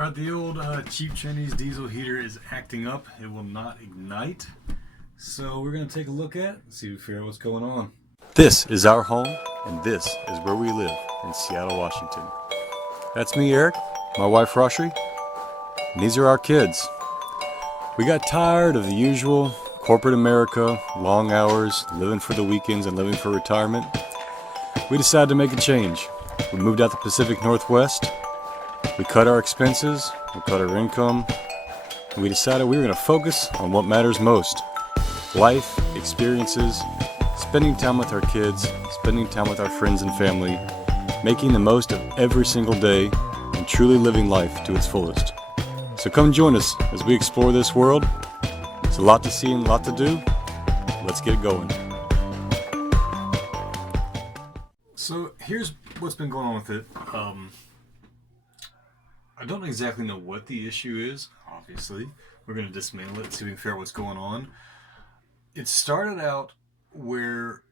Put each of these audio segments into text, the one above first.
Alright, the old cheap Chinese diesel heater is acting up. It will not ignite. So we're going to take a look at it and see if we figure out what's going on. This is our home, and this is where we live in Seattle, Washington. That's me, Eric, my wife, Roshri, and these are our kids. We got tired of the usual corporate America, long hours, living for the weekends and living for retirement. We decided to make a change. We moved out the Pacific Northwest. We cut our expenses, we cut our income, and we decided we were going to focus on what matters most. Life, experiences, spending time with our kids, spending time with our friends and family, making the most of every single day, and truly living life to its fullest. So come join us as we explore this world. It's a lot to see and a lot to do. Let's get going. So here's what's been going on with it. I don't exactly know what the issue is, obviously. We're going to dismantle it and see if we can figure out what's going on. It started out where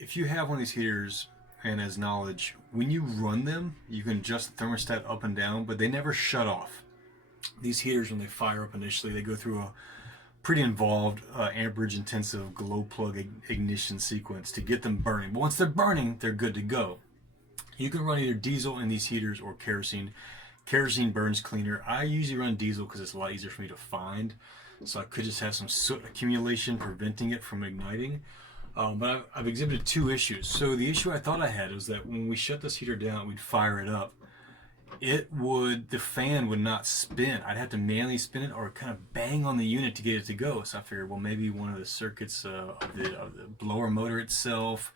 if you have one of these heaters and as knowledge, when you run them, you can adjust the thermostat up and down, but they never shut off. These heaters, when they fire up initially, they go through a pretty involved amperage intensive glow plug ignition sequence to get them burning. But once they're burning, they're good to go. You can run either diesel in these heaters or kerosene. Kerosene burns cleaner. I usually run diesel because it's a lot easier for me to find. So I could just have some soot accumulation preventing it from igniting. But I've exhibited two issues. So the issue I thought I had was that when we shut this heater down, we'd fire it up. The fan would not spin. I'd have to manually spin it or kind of bang on the unit to get it to go. So I figured, well, maybe one of the circuits of the blower motor itself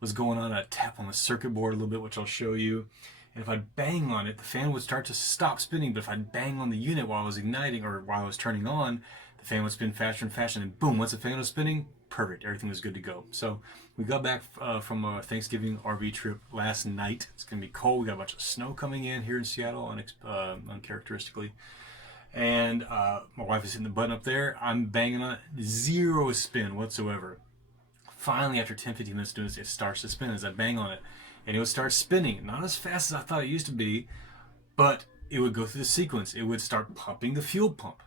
was going on. I'd tap on the circuit board a little bit, which I'll show you. And if I'd bang on it, the fan would start to stop spinning. But if I'd bang on the unit while I was igniting or while I was turning on, the fan would spin faster and faster. And boom, once the fan was spinning, perfect. Everything was good to go. So we got back from a Thanksgiving RV trip last night. It's going to be cold. We got a bunch of snow coming in here in Seattle, uncharacteristically. And my wife is hitting the button up there. I'm banging on it. Zero spin whatsoever. Finally, after 10-15 minutes doing this, it starts to spin as I bang on it. And it would start spinning, not as fast as I thought it used to be, but it would go through the sequence. It would start pumping the fuel pump,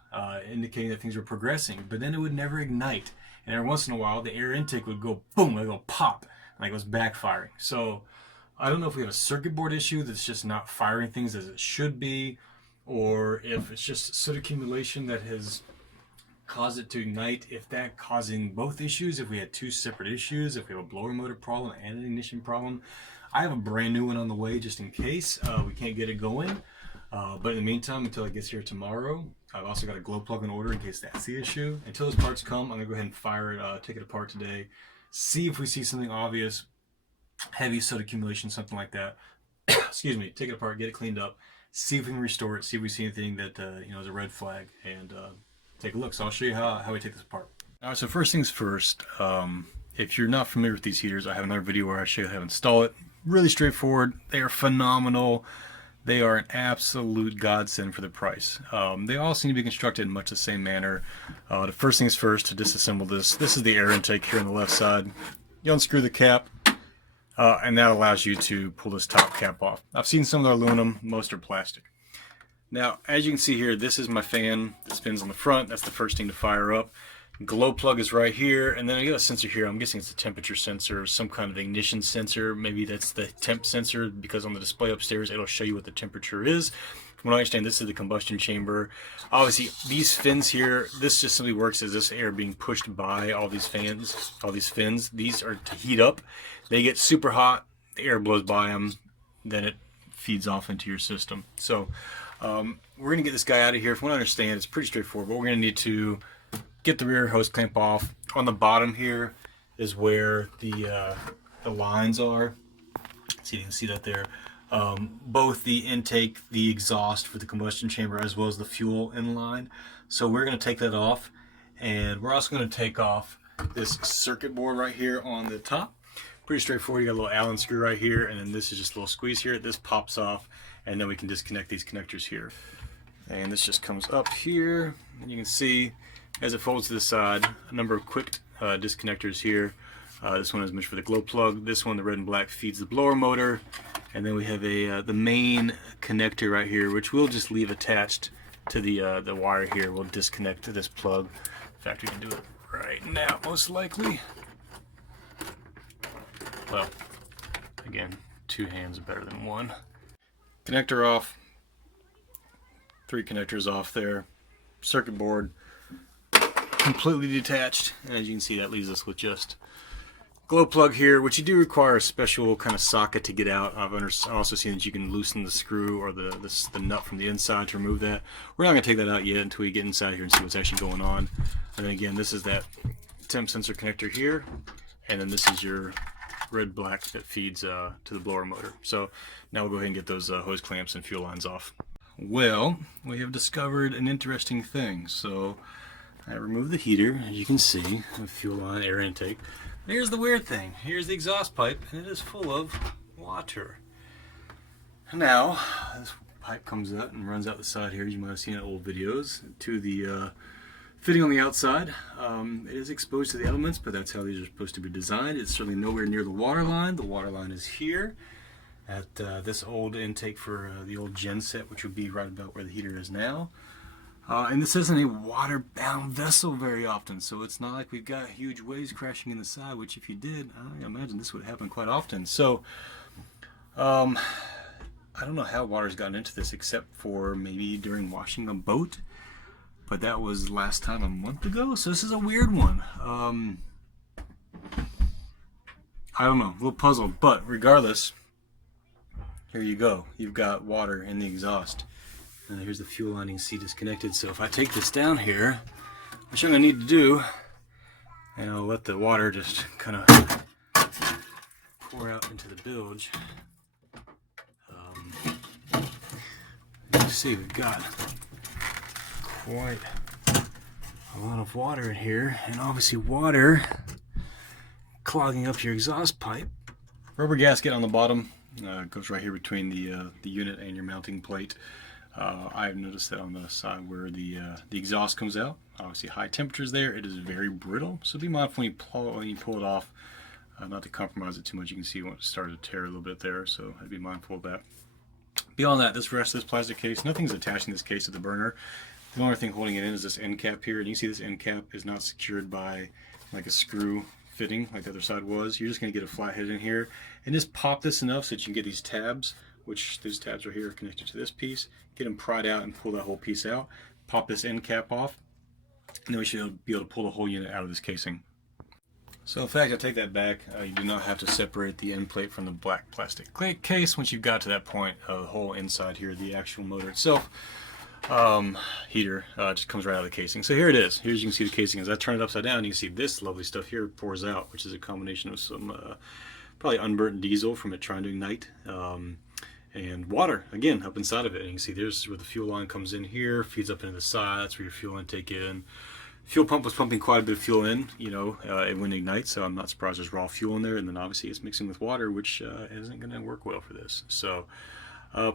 indicating that things were progressing, but then it would never ignite. And every once in a while, the air intake would go boom, it would go pop, like it was backfiring. So I don't know if we have a circuit board issue that's just not firing things as it should be, or if it's just soot accumulation that has caused it to ignite. If that causing both issues, if we had two separate issues, if we have a blower motor problem and an ignition problem. I have a brand new one on the way just in case we can't get it going. But in the meantime, until it gets here tomorrow, I've also got a glow plug in order in case that's the issue. Until those parts come, I'm going to go ahead and fire it, take it apart today, see if we see something obvious, heavy soot accumulation, something like that. Excuse me, take it apart, get it cleaned up, see if we can restore it, see if we see anything that is a red flag, and take a look. So I'll show you how we take this apart. All right, so first things first, if you're not familiar with these heaters, I have another video where I show you how to install it. Really straightforward. They are phenomenal. They are an absolute godsend for the price. They all seem to be constructed in much the same manner. The first things first, to disassemble this is the air intake here on the left side. You unscrew the cap, and that allows you to pull this top cap off. I've seen some that are aluminum, most are plastic. Now, as you can see here, this is my fan that spins on the front. That's the first thing to fire up. Glow plug is right here, and then I got a sensor here. I'm guessing it's a temperature sensor, some kind of ignition sensor. Maybe that's the temp sensor, because on the display upstairs it'll show you what the temperature is. From what I understand, this is the combustion chamber. Obviously, these fins here, this just simply works as this air being pushed by all these fans, all these fins. These are to heat up. They get super hot, the air blows by them, then it feeds off into your system. So we're gonna get this guy out of here. From what I understand, it's pretty straightforward, but we're gonna need to get the rear hose clamp off. On the bottom here is where the lines are. So you can see that there. Both the intake, the exhaust for the combustion chamber, as well as the fuel inline. So we're going to take that off, and we're also going to take off this circuit board right here on the top. Pretty straightforward. You got a little Allen screw right here, and then this is just a little squeeze here. This pops off, and then we can disconnect these connectors here. And this just comes up here, and you can see as it folds to the side, a number of quick disconnectors here. This one is meant for the glow plug. This one, the red and black, feeds the blower motor. And then we have the main connector right here, which we'll just leave attached to the wire here. We'll disconnect to this plug. In fact, we can do it right now, most likely. Well, again, 2 hands are better than 1. Connector off. 3 connectors off there. Circuit board completely detached. And as you can see, that leaves us with just glow plug here, which you do require a special kind of socket to get out. I've also seen that you can loosen the screw or the nut from the inside to remove that. We're not going to take that out yet until we get inside here and see what's actually going on. And then again, this is that temp sensor connector here, and then this is your red-black that feeds to the blower motor. So now we'll go ahead and get those hose clamps and fuel lines off. Well, we have discovered an interesting thing. So I removed the heater, as you can see, with fuel line, air intake. Here's the weird thing. Here's the exhaust pipe, and it is full of water. Now, this pipe comes out and runs out the side here. You might have seen it in old videos to the fitting on the outside. It is exposed to the elements, but that's how these are supposed to be designed. It's certainly nowhere near the water line. The water line is here at this old intake for the old gen set, which would be right about where the heater is now. And this isn't a water-bound vessel very often, so it's not like we've got huge waves crashing in the side, which if you did, I imagine this would happen quite often. So, I don't know how water's gotten into this except for maybe during washing a boat, but that was last time a month ago, so this is a weird one. I don't know, a little puzzled, but regardless, here you go. You've got water in the exhaust. And here's the fuel line, you can see disconnected. So if I take this down here, which I'm going to need to do, and I'll let the water just kind of pour out into the bilge. You can see we've got quite a lot of water in here, and obviously water clogging up your exhaust pipe. Rubber gasket on the bottom goes right here between the unit and your mounting plate. I've noticed that on the side where the exhaust comes out, obviously high temperatures there, it is very brittle, so be mindful when you pull it off, not to compromise it too much. You can see it started to tear a little bit there, so I'd be mindful of that. Beyond that, this rest of this plastic case, nothing's attaching this case to the burner. The only thing holding it in is this end cap here, and you see this end cap is not secured by like a screw fitting like the other side was. You're just going to get a flathead in here and just pop this enough so that you can get these tabs, which these tabs right here are connected to this piece. Get them pried out and pull that whole piece out. Pop this end cap off, and then we should be able to pull the whole unit out of this casing. So in fact, I take that back. You do not have to separate the end plate from the black plastic case once you've got to that point. The whole inside here, the actual motor itself, heater, just comes right out of the casing. So here it is. Here you can see the casing. As I turn it upside down, you can see this lovely stuff here pours out, which is a combination of some probably unburnt diesel from it trying to ignite. And water, again, up inside of it. And you can see there's where the fuel line comes in here, feeds up into the side, that's where your fuel intake in. Fuel pump was pumping quite a bit of fuel in, when it ignites, so I'm not surprised there's raw fuel in there, and then obviously it's mixing with water, which isn't going to work well for this. So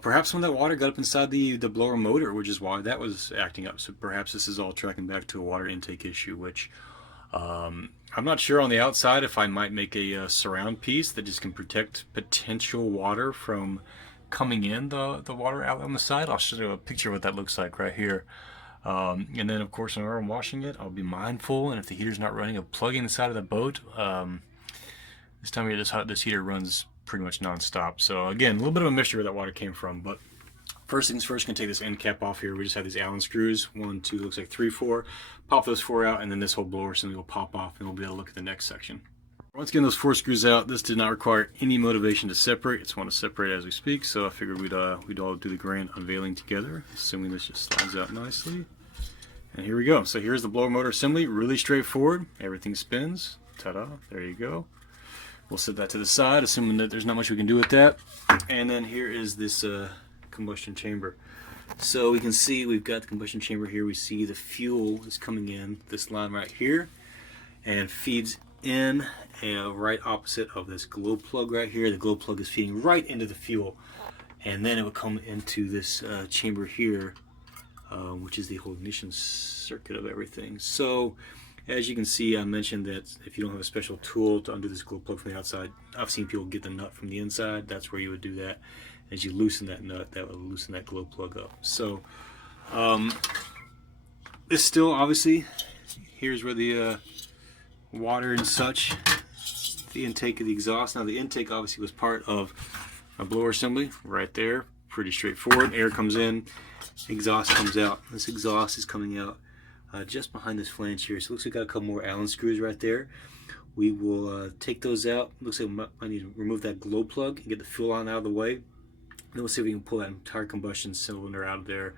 perhaps some of that water got up inside the blower motor, which is why that was acting up. So perhaps this is all tracking back to a water intake issue, which I'm not sure on the outside if I might make a surround piece that just can protect potential water from coming in the water outlet on the side. I'll show you a picture of what that looks like right here. And then of course whenever I'm washing it, I'll be mindful, and if the heater's not running, of plugging the side of the boat. This time of year, this heater runs pretty much non-stop. So again, a little bit of a mystery where that water came from, but first things first, going to take this end cap off here. We just have these Allen screws, 1, 2, looks like 3, 4. Pop those 4 out, and then this whole blower assembly will pop off, and we'll be able to look at the next section. Once getting those 4 screws out, this did not require any motivation to separate. It's want to separate as we speak, so I figured we'd all do the grand unveiling together, assuming this just slides out nicely. And here we go. So here's the blower motor assembly, really straightforward. Everything spins. Ta-da, there you go. We'll set that to the side, assuming that there's not much we can do with that. And then here is this combustion chamber. So we can see we've got the combustion chamber here. We see the fuel is coming in this line right here and feeds in right opposite of this glow plug right here. The glow plug is feeding right into the fuel, and then it will come into this chamber here, which is the whole ignition circuit of everything. So As you can see, I mentioned that if you don't have a special tool to undo this glow plug from the outside, I've seen people get the nut from the inside. That's where you would do that. As you loosen that nut, that would loosen that glow plug up. So this still, obviously, here's where the water and such, the intake of the exhaust. Now the intake obviously was part of a blower assembly right there. Pretty straightforward. Air comes in, exhaust comes out. This exhaust is coming out just behind this flange here. So it looks like we got a couple more Allen screws right there. We will take those out. Looks like I need to remove that glow plug and get the fuel line out of the way. Then we'll see if we can pull that entire combustion cylinder out of there,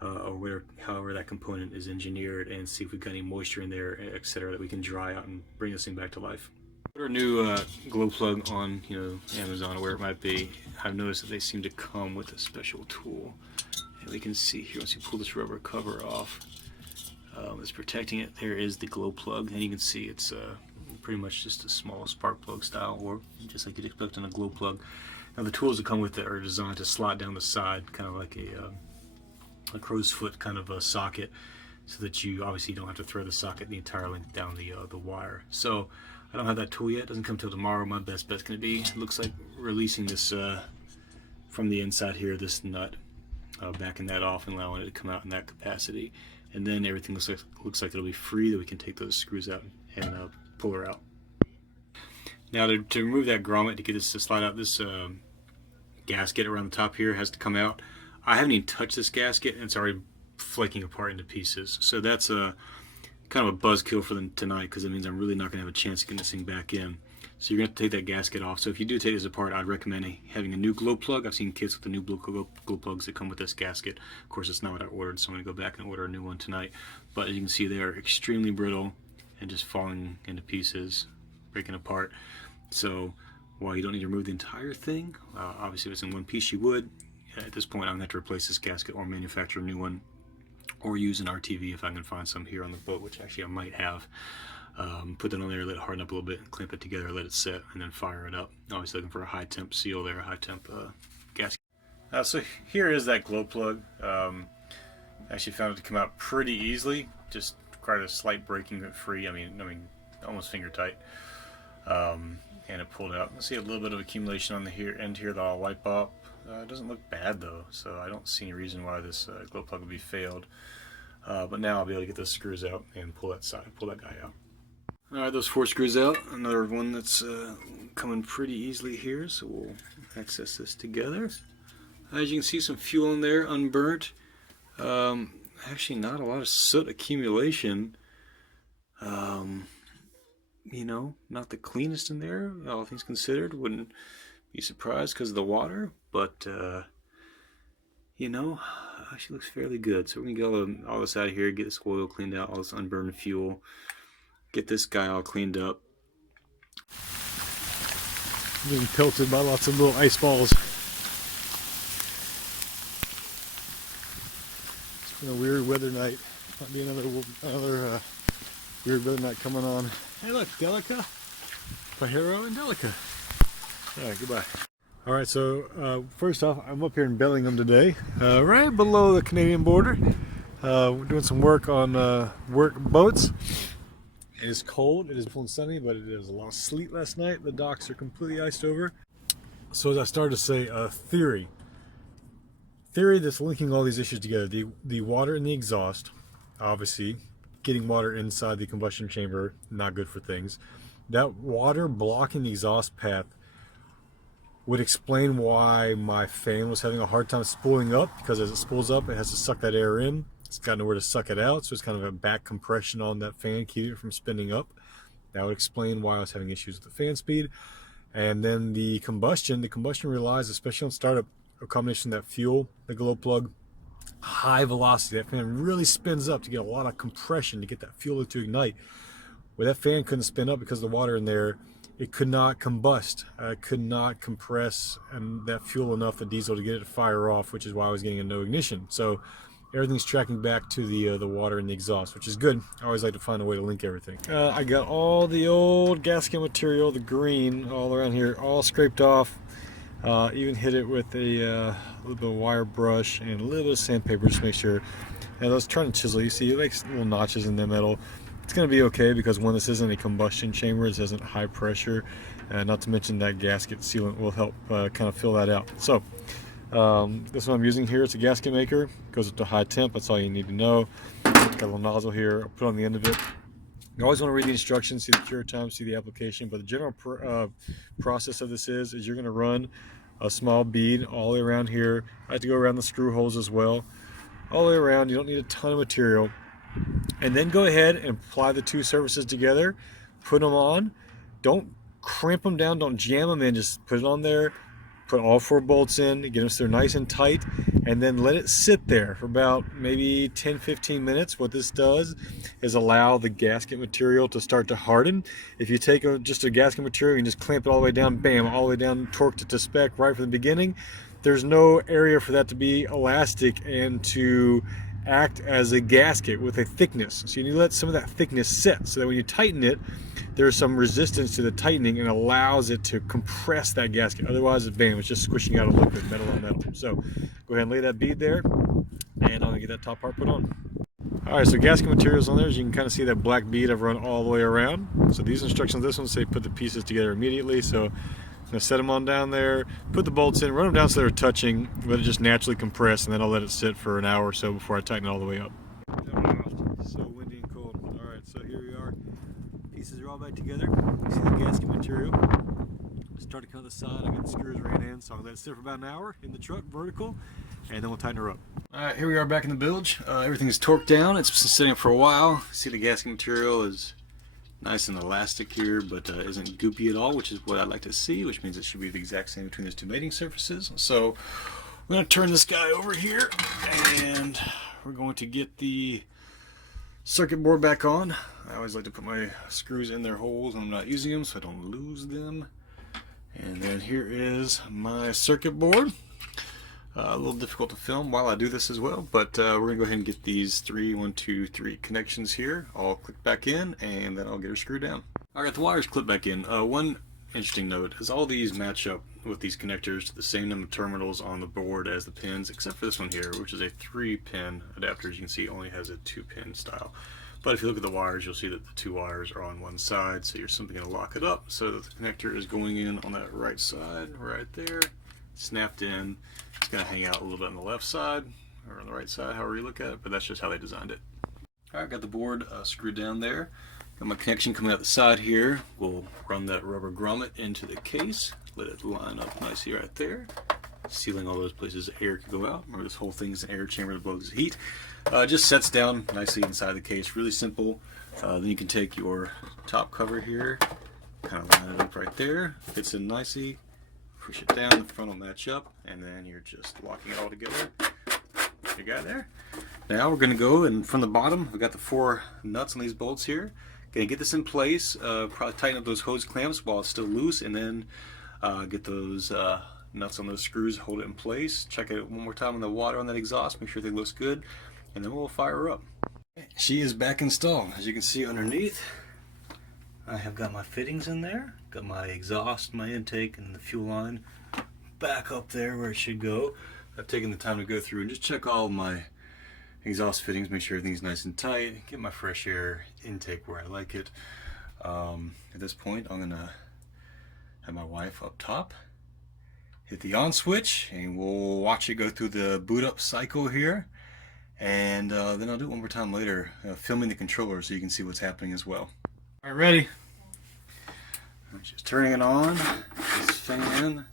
or however that component is engineered, and see if we've got any moisture in there, etc., that we can dry out and bring this thing back to life. Put our new glow plug on, Amazon or where it might be. I've noticed that they seem to come with a special tool, and we can see here once you pull this rubber cover off, it's protecting it. There is the glow plug, and you can see it's pretty much just a small spark plug style, or just like you'd expect on a glow plug. Now the tools that come with it are designed to slot down the side, kind of like a crow's foot kind of a socket, so that you obviously don't have to thread the socket the entire length down the wire. So I don't have that tool yet. It doesn't come till tomorrow. My best bet's going to be, it looks like releasing this from the inside here, this nut, backing that off and allowing it to come out in that capacity. And then everything looks like it'll be free, that we can take those screws out and pull her out. Now to remove that grommet, to get this to slide out, this gasket around the top here has to come out. I haven't even touched this gasket, and it's already flaking apart into pieces. So that's a kind of a buzzkill for them tonight, because it means I'm really not going to have a chance to get this thing back in. So you're going to have to take that gasket off. So if you do take this apart, I'd recommend having a new glow plug. I've seen kits with the new glow plugs that come with this gasket. Of course, that's not what I ordered, so I'm going to go back and order a new one tonight. But as you can see, they are extremely brittle and just falling into pieces, breaking apart. So while you don't need to remove the entire thing, obviously if it's in one piece you would. At this point, I'm going to have to replace this gasket or manufacture a new one, or use an RTV if I can find some here on the boat, which actually I might have. Put that on there, let it harden up a little bit, and clamp it together, let it set, and then fire it up. Obviously looking for a high temp seal there, a high temp gasket. So here is that glow plug. Actually found it to come out pretty easily, just required a slight breaking it free. I mean almost finger tight. And it pulled out. I see a little bit of accumulation on the end here that I'll wipe up. It doesn't look bad though, so I don't see any reason why this glow plug would be failed. But now I'll be able to get those screws out and pull that guy out. Alright, those 4 screws out. Another one that's coming pretty easily here, so we'll access this together. As you can see, some fuel in there, unburnt. Actually not a lot of soot accumulation. Not the cleanest in there, all things considered. Wouldn't be surprised because of the water, but actually looks fairly good. So we're gonna get all this out of here, get this oil cleaned out, all this unburned fuel, get this guy all cleaned up. Being pelted by lots of little ice balls. It's been a weird weather night. Might be another weird weather night coming on. Hey look, Delica, Pajero and Delica. Alright, goodbye. Alright, so first off, I'm up here in Bellingham today, right below the Canadian border. We're doing some work on work boats. It is cold, it is full and sunny, but it was a lot of sleet last night. The docks are completely iced over. So as I started to say, theory that's linking all these issues together. The water in the exhaust, obviously, getting water inside the combustion chamber, not good for things. That water blocking the exhaust path would explain why my fan was having a hard time spooling up, because as it spools up, it has to suck that air in. It's got nowhere to suck it out, so it's kind of a back compression on that fan, keeping it from spinning up. That would explain why I was having issues with the fan speed. And then the combustion relies, especially on startup, a combination of that fuel, the glow plug, high velocity. That fan really spins up to get a lot of compression to get that fuel to ignite. Where that fan couldn't spin up because of the water in there, it could not combust, could not compress and that fuel enough, the diesel, to get it to fire off, which is why I was getting a no ignition. So everything's tracking back to the water in the exhaust, which is good. I always like to find a way to link everything. I got all the old gasket material, the green, all around here, all scraped off. Even hit it with a little bit of wire brush and a little bit of sandpaper just to make sure. And I was trying to chisel. You see, it makes little notches in the metal. it's going to be okay, because when this isn't a combustion chamber, this isn't high pressure, not to mention that gasket sealant will help kind of fill that out. So this one I'm using here, it's a gasket maker, goes up to high temp, that's all you need to know. Got a little nozzle here, I'll put on the end of it. You always want to read the instructions, see the cure time, see the application, but the general process of this is you're going to run a small bead all the way around here. I have to go around the screw holes as well, all the way around. You don't need a ton of material. And then go ahead and apply the two surfaces together, put them on. Don't crimp them down, don't jam them in, just put it on there. Put all 4 bolts in, get them so they're nice and tight, and then let it sit there for about maybe 10-15 minutes. What this does is allow the gasket material to start to harden. If you take just a gasket material and just clamp it all the way down, bam, all the way down, torqued it to spec right from the beginning, there's no area for that to be elastic and to act as a gasket with a thickness. So you need to let some of that thickness sit, so that when you tighten it, there's some resistance to the tightening and allows it to compress that gasket. Otherwise, bam, it's just squishing out a liquid, metal on metal. So go ahead and lay that bead there, and I'm gonna get that top part put on. All right, so gasket materials on there. As you can kind of see that black bead I've run all the way around. So these instructions, this one say put the pieces together immediately. So I'm gonna set them on down there, put the bolts in, run them down so they're touching, let it just naturally compress, and then I'll let it sit for an hour or so before I tighten it all the way up. So windy and cold. All right, so here we are. Pieces are all back together. You see the gasket material. Start to come to the side. I got the screws ran in, so I'll let it sit for about an hour in the truck, vertical, and then we'll tighten her up. All right, here we are back in the bilge. Everything is torqued down. It's been sitting up for a while. See, the gasket material is nice and elastic here, but isn't goopy at all, which is what I'd like to see, which means it should be the exact same between those two mating surfaces. So I'm going to turn this guy over here, and we're going to get the circuit board back on. I always like to put my screws in their holes when I'm not using them so I don't lose them. And then here is my circuit board. A little difficult to film while I do this as well, but we're gonna go ahead and get these 3 connections here all clicked back in, and then I'll get her screwed down. I got the wires clipped back in. One interesting note is all these match up with these connectors to the same number of terminals on the board as the pins, except for this one here, which is a 3-pin adapter. As you can see, it only has a 2-pin style. But if you look at the wires, you'll see that the 2 wires are on one side, so you're simply going to lock it up so that the connector is going in on that right side, right there, snapped in. It's going to hang out a little bit on the left side, or on the right side, however you look at it, but that's just how they designed it. Alright, got the board screwed down there. Got my connection coming out the side here. We'll run that rubber grommet into the case, let it line up nicely right there, sealing all those places air can go out. Remember, this whole thing is an air chamber that blows heat. Just sets down nicely inside the case, really simple. Then you can take your top cover here, kind of line it up right there, fits in nicely, push it down, the front will match up, and then you're just locking it all together. You got it there. Now we're going to go, and from the bottom, we've got the 4 nuts on these bolts here. Going to get this in place, probably tighten up those hose clamps while it's still loose, and then get those nuts on those screws, hold it in place, check it one more time on the water on that exhaust, make sure everything looks good, and then we'll fire her up. She is back installed. As you can see underneath, I have got my fittings in there, got my exhaust, my intake, and the fuel line back up there where it should go. I've taken the time to go through and just check all my exhaust fittings, make sure everything's nice and tight, get my fresh air intake where I like it. At this point, I'm gonna have my wife up top, hit the on switch, and we'll watch it go through the boot up cycle here, and then I'll do it one more time later, filming the controller so you can see what's happening as well. All right, ready? I'm just turning it on. This fan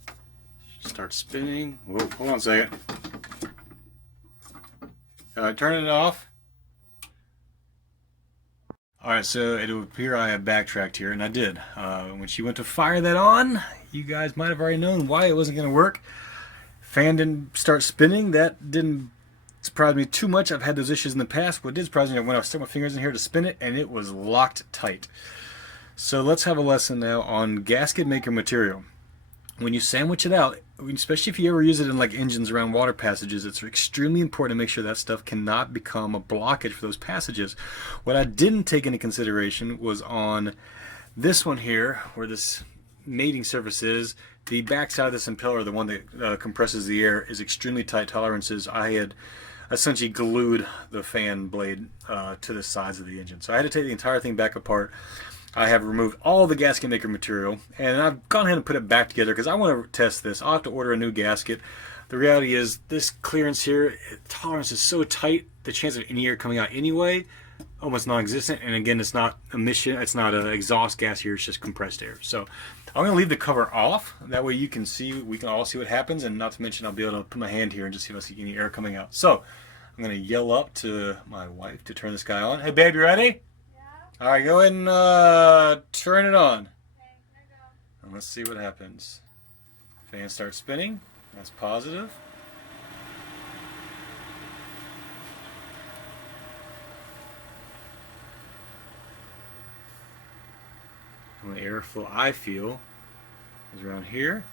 starts spinning. Whoa, hold on a second. Turning it off. Alright, so it would appear I have backtracked here, and I did. When she went to fire that on, you guys might have already known why it wasn't going to work. Fan didn't start spinning. That didn't surprise me too much. I've had those issues in the past. What did surprise me when I stuck my fingers in here to spin it, and it was locked tight. So let's have a lesson now on gasket maker material. When you sandwich it out, especially if you ever use it in like engines around water passages, it's extremely important to make sure that stuff cannot become a blockage for those passages. What I didn't take into consideration was on this one here, where this mating surface is, the back side of this impeller, the one that compresses the air, is extremely tight tolerances. I had essentially glued the fan blade to the sides of the engine. So I had to take the entire thing back apart. I have removed all the gasket maker material, and I've gone ahead and put it back together because I want to test this. I'll have to order a new gasket. The reality is this clearance here, tolerance is so tight, the chance of any air coming out anyway, almost non-existent. And again, it's not emission, it's not an exhaust gas here, it's just compressed air. So I'm going to leave the cover off. That way you can see, we can all see what happens, and not to mention I'll be able to put my hand here and just see if I see any air coming out. So I'm going to yell up to my wife to turn this guy on. Hey babe, you ready? Yeah. All right, go ahead and turn it on. Okay, here I go. And let's see what happens. Fan starts spinning. That's positive. And the airflow I feel is around here.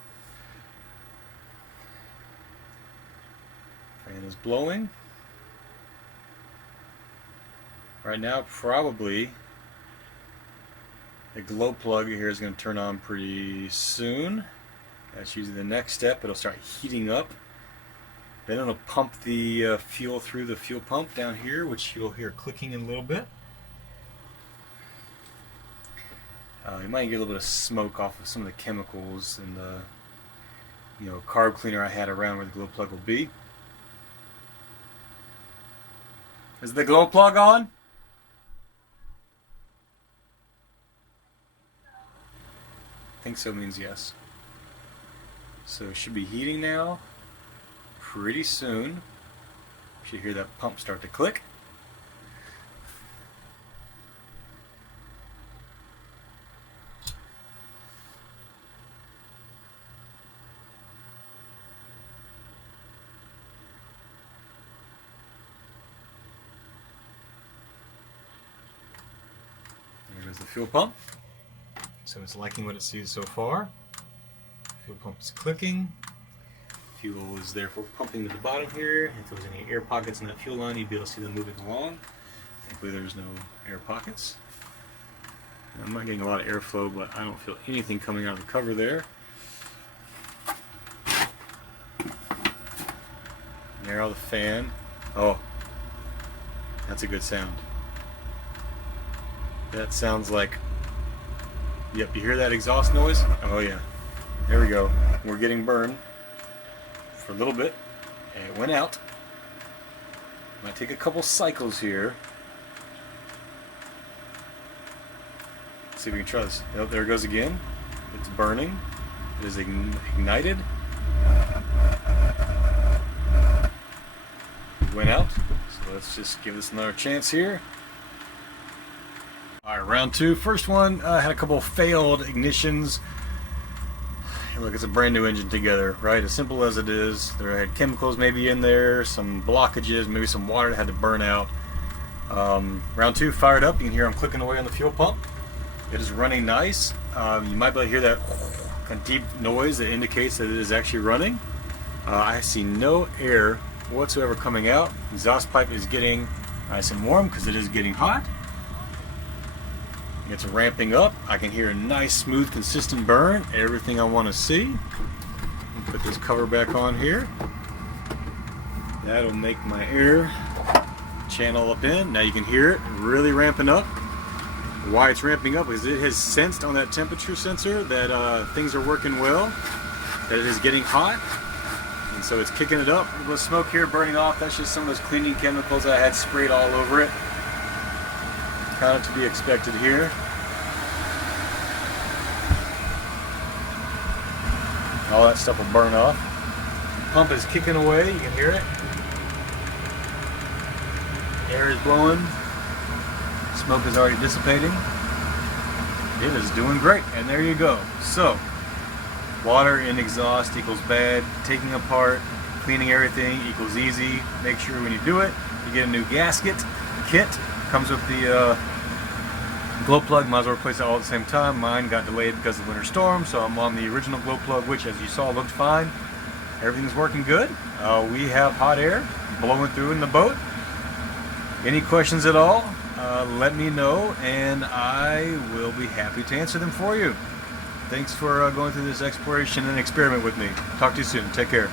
Fan is blowing. Right now, probably the glow plug here is going to turn on pretty soon. That's usually the next step. It'll start heating up. Then it'll pump the fuel through the fuel pump down here, which you'll hear clicking in a little bit. You might get a little bit of smoke off of some of the chemicals and the carb cleaner I had around where the glow plug will be. Is the glow plug on? I think so means yes. So it should be heating now. Pretty soon. You should hear that pump start to click. There goes the fuel pump. So it's liking what it sees so far. Fuel pump is clicking. Fuel is therefore pumping to the bottom here. If there was any air pockets in that fuel line, you'd be able to see them moving along. Thankfully there's no air pockets. I'm not getting a lot of airflow, but I don't feel anything coming out of the cover there. Narrow the fan. Oh, that's a good sound. That sounds like, yep, you hear that exhaust noise? Oh yeah. There we go. We're getting burned for a little bit, and it went out. Might take a couple cycles here. Let's see if we can try this. Oh, there it goes again. It's burning. It is ignited. It went out. So let's just give this another chance here. All right, round two. First one had a couple failed ignitions. Look, it's a brand new engine together, right? As simple as it is. There had chemicals maybe in there, some blockages, maybe some water that had to burn out. Round two fired up. You can hear I'm clicking away on the fuel pump. It is running nice. You might be able to hear that kind of deep noise that indicates that it is actually running. I see no air whatsoever coming out. Exhaust pipe is getting nice and warm because it is getting hot. It's ramping up. I can hear a nice, smooth, consistent burn. Everything I want to see. Put this cover back on here. That'll make my air channel up in. Now you can hear it really ramping up. Why it's ramping up is it has sensed on that temperature sensor that things are working well, that it is getting hot, and so it's kicking it up. A little smoke here burning off. That's just some of those cleaning chemicals I had sprayed all over it. Kind of to be expected here. All that stuff will burn off. Pump is kicking away, you can hear it. Air is blowing. Smoke is already dissipating. It is doing great, and there you go. So, water in exhaust equals bad. Taking apart, cleaning everything equals easy. Make sure when you do it, you get a new gasket kit. Comes with the glow plug. Might as well replace it all at the same time. Mine got delayed because of the winter storm, so I'm on the original glow plug, which, as you saw, looked fine. Everything's working good. We have hot air blowing through in the boat. Any questions at all, let me know, and I will be happy to answer them for you. Thanks for going through this exploration and experiment with me. Talk to you soon. Take care.